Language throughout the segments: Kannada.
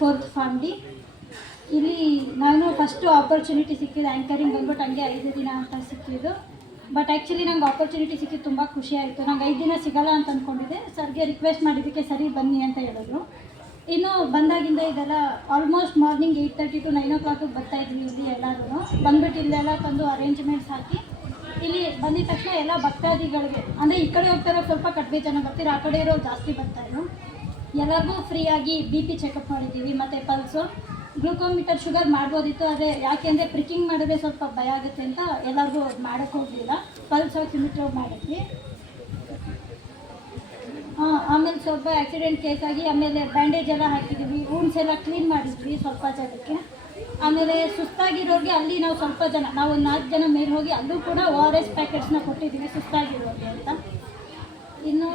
4th family. ಇಲ್ಲಿ ನಾನು ಫಸ್ಟು ಆಪರ್ಚುನಿಟಿ ಸಿಕ್ಕಿದ್ದು ಆ್ಯಂಕರಿಂಗ್ ಬಂದ್ಬಿಟ್ಟು ಹಂಗೆ 5 ದಿನ ಅಂತ ಸಿಕ್ಕಿದ್ದು. ಬಟ್ ಆ್ಯಕ್ಚುಲಿ ನಂಗೆ ಆಪರ್ಚುನಿಟಿ ಸಿಕ್ಕಿದ್ದು ತುಂಬ ಖುಷಿ ಆಯಿತು. ನಂಗೆ 5 ದಿನ ಸಿಗೋಲ್ಲ ಅಂತ ಅಂದ್ಕೊಂಡಿದ್ದೆ. ಸರ್ಗೆ ರಿಕ್ವೆಸ್ಟ್ ಮಾಡಿದ್ದಕ್ಕೆ ಸರಿ ಬನ್ನಿ ಅಂತ ಹೇಳಿದ್ರು. ಇನ್ನು ಬಂದಾಗಿಂದ ಇದೆಲ್ಲ ಆಲ್ಮೋಸ್ಟ್ ಮಾರ್ನಿಂಗ್ 8:30 to 9 o'clock ಬರ್ತಾಯಿದ್ವಿ. ಇಲ್ಲಿ ಎಲ್ಲರೂ ಬಂದ್ಬಿಟ್ಟು ಇಲ್ಲೆಲ್ಲ ತಂದು ಅರೇಂಜ್ಮೆಂಟ್ಸ್ ಹಾಕಿ ಇಲ್ಲಿ ಬಂದಿದ ತಕ್ಷಣ ಎಲ್ಲ ಭಕ್ತಾದಿಗಳಿಗೆ, ಅಂದರೆ ಈ ಕಡೆ ಹೋಗ್ತಾರೋ ಸ್ವಲ್ಪ ಕಡಿಮೆ ಜನ ಬರ್ತೀರ, ಆ ಕಡೆ ಇರೋ ಜಾಸ್ತಿ ಬರ್ತಾಯಿದ್ರು. ಎಲ್ಲರಿಗೂ ಫ್ರೀಯಾಗಿ BP ಚೆಕಪ್ ಮಾಡಿದ್ದೀವಿ. ಮತ್ತು ಪಲ್ಸು, ಗ್ಲೂಕೋಮೀಟರ್, ಶುಗರ್ ಮಾಡ್ಬೋದಿತ್ತು. ಆದರೆ ಯಾಕೆಂದರೆ ಪ್ರಿಕ್ಕಿಂಗ್ ಮಾಡಿದ್ರೆ ಸ್ವಲ್ಪ ಭಯ ಆಗುತ್ತೆ ಅಂತ ಎಲ್ಲರಿಗೂ ಮಾಡೋಕ್ಕೆ ಹೋಗಲಿಲ್ಲ. ಪಲ್ಸ್ ಆಕ್ಸಿಮೀಟರ್ ಮಾಡಿದ್ವಿ. ಆಮೇಲೆ ಸ್ವಲ್ಪ ಆ್ಯಕ್ಸಿಡೆಂಟ್ ಕೇಸ್ ಆಗಿ ಆಮೇಲೆ ಬ್ಯಾಂಡೇಜ್ ಎಲ್ಲ ಹಾಕಿದ್ದೀವಿ. ವೂಂಡ್ಸ್ ಎಲ್ಲ ಕ್ಲೀನ್ ಮಾಡಿದ್ವಿ ಸ್ವಲ್ಪ ಜನಕ್ಕೆ. ಆಮೇಲೆ ಸುಸ್ತಾಗಿರೋರಿಗೆ ಅಲ್ಲಿ ನಾವು ಸ್ವಲ್ಪ ಜನ, ನಾವು 4 ಜನ ಮೇಲೆ ಹೋಗಿ ಅಲ್ಲೂ ಕೂಡ ORS ಪ್ಯಾಕೆಟ್ಸ್ನ ಕೊಟ್ಟಿದ್ದೀವಿ ಸುಸ್ತಾಗಿರೋರಿಗೆ ಅಂತ. ಇನ್ನು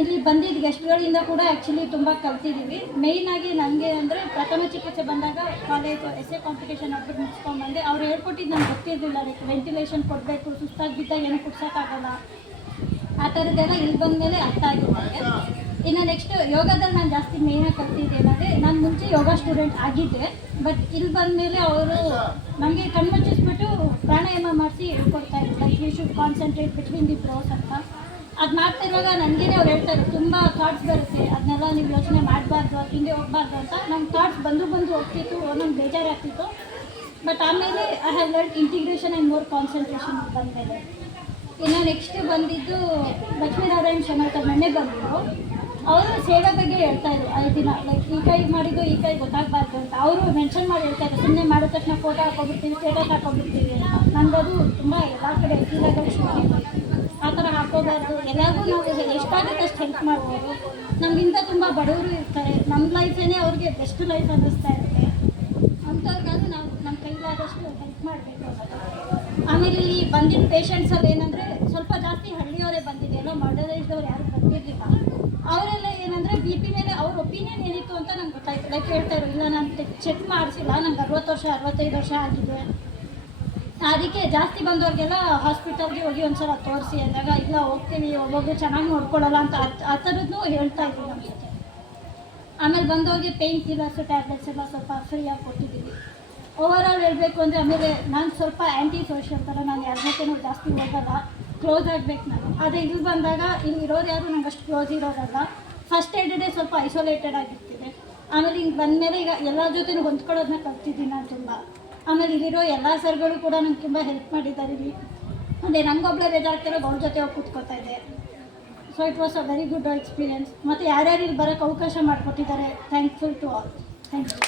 ಇಲ್ಲಿ ಬಂದಿದ್ದ ಗೆಸ್ಟ್ಗಳಿಂದ ಕೂಡ ಆ್ಯಕ್ಚುಲಿ ತುಂಬ ಕಲ್ತಿದ್ದೀವಿ. ಮೇಯ್ನಾಗಿ ನನಗೆ ಅಂದರೆ ಪ್ರಥಮ ಚಿಕಿತ್ಸೆ ಬಂದಾಗ ಕಾಲೇಜು ಎಸ್ಸೆ ಕಾಂಪಿಟೇಷನ್ ಆಗ್ಬಿಟ್ಟು ಮುಗಿಸ್ಕೊಂಡ್ಬಂದೆ. ಅವ್ರು ಹೇಳ್ಕೊಟ್ಟಿದ್ದು ನನಗೆ ಗೊತ್ತಿರಲಿಲ್ಲ. ಲೈಕ್ ವೆಂಟಿಲೇಷನ್ ಕೊಡಬೇಕು, ಸುಸ್ತಾಗಿ ಬಿದ್ದಾಗ ಏನೂ ಕುಡ್ಸೋಕ್ಕಾಗಲ್ಲ, ಆ ಥರದ್ದೆಲ್ಲ ಇಲ್ಲಿ ಬಂದಮೇಲೆ ಅರ್ಥ ಆಗಿದೆ. ಇನ್ನು ನೆಕ್ಸ್ಟ್ ಯೋಗದಲ್ಲಿ ನಾನು ಜಾಸ್ತಿ ಮೇಯ್ನಾಗಿ ಕಲ್ತಿದ್ದೇನೆಂದರೆ, ನಾನು ಮುಂಚೆ ಯೋಗ ಸ್ಟೂಡೆಂಟ್ ಆಗಿದ್ದೆ. ಬಟ್ ಇಲ್ಲಿ ಬಂದಮೇಲೆ ಅವರು ನನಗೆ ಕಣ್ಮುಚ್ಚಿಸ್ಬಿಟ್ಟು ಪ್ರಾಣಾಯಾಮ ಮಾಡಿಸಿ ಹೇಳ್ಕೊಡ್ತಾಯಿದ್ರು. Like we should concentrate between the brows ಅಂತ. ಅದು ಮಾಡ್ತಿರುವಾಗ ನನಗೇ ಅವ್ರು ಹೇಳ್ತಾರೆ ತುಂಬ ಥಾಟ್ಸ್ ಬರುತ್ತೆ, ಅದನ್ನೆಲ್ಲ ನೀವು ಯೋಚನೆ ಮಾಡಬಾರ್ದು, ಅದು ಹಿಂದೆ ಹೋಗಬಾರ್ದು ಅಂತ. ನಮ್ಮ ಥಾಟ್ಸ್ ಬಂದು ಹೋಗ್ತಿತ್ತು, ನಮ್ಗೆ ಬೇಜಾರಾಗ್ತಿತ್ತು. ಬಟ್ ಆಮೇಲೆ I have learn integration and more concentration ಬಂದಮೇಲೆ. ಇನ್ನು ನೆಕ್ಸ್ಟ್ ಬಂದಿದ್ದು ಲಕ್ಷ್ಮೀನಾರಾಯಣ್ ಶನೋತ ಮನೆ ಬಂದಿದ್ದು. ಅವರು ಸೇವೆ ಬಗ್ಗೆ ಹೇಳ್ತಾಯಿದ್ರು 5 ದಿನ. ಲೈಕ್ ಈ ಕೈ ಮಾಡಿದ್ದು ಈ ಕೈ ಗೊತ್ತಾಗಬಾರ್ದು ಅಂತ ಅವರು ಮೆನ್ಷನ್ ಮಾಡಿ ಹೇಳ್ತಾಯಿದ್ರು. ಸುಮ್ಮನೆ ಮಾಡಿದ ತಕ್ಷಣ ಫೋಟೋ ಹಾಕೋಬಿಡ್ತೀವಿ, ಸ್ಟೇಟಸ್ ಹಾಕೋಬಿಡ್ತೀವಿ ಅಂತ. ನನಗದು ತುಂಬ ಎಲ್ಲ ಕಡೆ ಆ ಥರ ಹಾಕೋಬಾರ್ದು. ಎಲ್ಲರಿಗೂ ನಾವು ಎಷ್ಟಾಗುತ್ತೆ ಅಷ್ಟು ಹೆಲ್ಪ್ ಮಾಡ್ಬೋದು. ನಮಗಿಂತ ತುಂಬ ಬಡವರು ಇರ್ತಾರೆ, ನಮ್ಮ ಲೈಫೇನೇ ಅವ್ರಿಗೆ ಬೆಸ್ಟ್ ಲೈಫ್ ಅನ್ನಿಸ್ತಾ ಇರುತ್ತೆ. ಅಂಥವ್ರಿಗಾದ್ರೂ ನಾವು ನಮ್ಮ ಕೈಲಾದಷ್ಟು ಹೆಲ್ಪ್ ಮಾಡಬೇಕು ಅನ್ನೋದು. ಆಮೇಲೆ ಇಲ್ಲಿ ಬಂದಿದ್ದ ಪೇಷಂಟ್ಸಲ್ಲಿ ಏನಂದರೆ ಸ್ವಲ್ಪ ಜಾಸ್ತಿ ಹಳ್ಳಿಯವರೇ ಬಂದಿದೆ, ಎಲ್ಲೋ ಮಾಡರೈಸ್ದವ್ರು ಯಾರು ಬಂದಿರಲಿಲ್ಲ. ಅವರೆಲ್ಲ ಏನಂದರೆ BP ಮೇಲೆ ಅವ್ರ ಒಪಿನಿಯನ್ ಏನಿತ್ತು ಅಂತ ನಂಗೆ ಗೊತ್ತಾಯ್ತು. ಲೈಕ್ ಹೇಳ್ತಾಯಿದ್ರು, ಇಲ್ಲ ನಾನು ಚೆಕ್ ಮಾಡಿಸಿಲ್ಲ, ನಂಗೆ 60 ವರ್ಷ 65 ವರ್ಷ ಆಗಿದೆ, ಅದಕ್ಕೆ ಜಾಸ್ತಿ ಬಂದವ್ರಿಗೆಲ್ಲ ಹಾಸ್ಪಿಟಲ್ಗೆ ಹೋಗಿ ಒಂದ್ಸಲ ತೋರಿಸಿ ಅಂದಾಗ ಇಲ್ಲ ಹೋಗ್ತೀವಿ, ಒಬ್ಬೊಬ್ಬರು ಚೆನ್ನಾಗಿ ನೋಡ್ಕೊಳ್ಳಲ್ಲ ಅಂತ ಆ ಥರದ್ದು ಹೇಳ್ತಾ ಇದ್ವಿ ನಮ್ಮ ಜೊತೆ. ಆಮೇಲೆ ಬಂದವ್ರಿಗೆ ಪೇಯ್ನ್ ಕಿಲ್ಲರ್ಸು ಟ್ಯಾಬ್ಲೆಟ್ಸ್ ಎಲ್ಲ ಸ್ವಲ್ಪ ಫ್ರೀಯಾಗಿ ಕೊಟ್ಟಿದ್ದೀವಿ. ಓವರಾಲ್ ಹೇಳಬೇಕು ಅಂದರೆ, ಆಮೇಲೆ ನಾನು ಸ್ವಲ್ಪ ಆ್ಯಂಟಿ ಸೋಷಿಯಲ್ ಥರ, ನಾನು ಯಾರ ಜೊತೆನೂ ಜಾಸ್ತಿ ಹೋಗಲ್ಲ, ಕ್ಲೋಸ್ ಆಗಬೇಕು ನಾನು. ಅದೇ ಇಲ್ಲಿ ಬಂದಾಗ ಇಲ್ಲಿ ಇರೋರು ಯಾರು ನಂಗೆ ಅಷ್ಟು ಕ್ಲೋಸ್ ಇರೋರಲ್ಲ. ಫಸ್ಟ್ ಡೇ ಸ್ವಲ್ಪ ಐಸೋಲೇಟೆಡ್ ಆಗಿರ್ತಿದೆ. ಆಮೇಲೆ ಹಿಂಗೆ ಬಂದಮೇಲೆ ಈಗ ಎಲ್ಲರ ಜೊತೆನೂ ಹೊಂದ್ಕೊಳ್ಳೋದನ್ನ ಕಲ್ತಿದ್ದೀನಿ ನಾನು ತುಂಬ. ಆಮೇಲೆ ಇಲ್ಲಿರೋ ಎಲ್ಲ ಸರ್ಗಳು ಕೂಡ ನಂಗೆ ತುಂಬ ಹೆಲ್ಪ್ ಮಾಡಿದ್ದಾರೆ ಇಲ್ಲಿ. ಅದೇ ನನಗೊಬ್ಬಳೇ ಬೇಜಾರಾಗ್ತಿರೋ ಅವ್ರ ಜೊತೆ ಹೋಗಿ ಕೂತ್ಕೋತಾ ಇದ್ದೆ. So it was a very good experience. ಮತ್ತು ಯಾರ್ಯಾರು ಇಲ್ಲಿ ಬರೋಕ್ಕೆ ಅವಕಾಶ ಮಾಡಿಕೊಟ್ಟಿದ್ದಾರೆ, thankful to all. Thank you.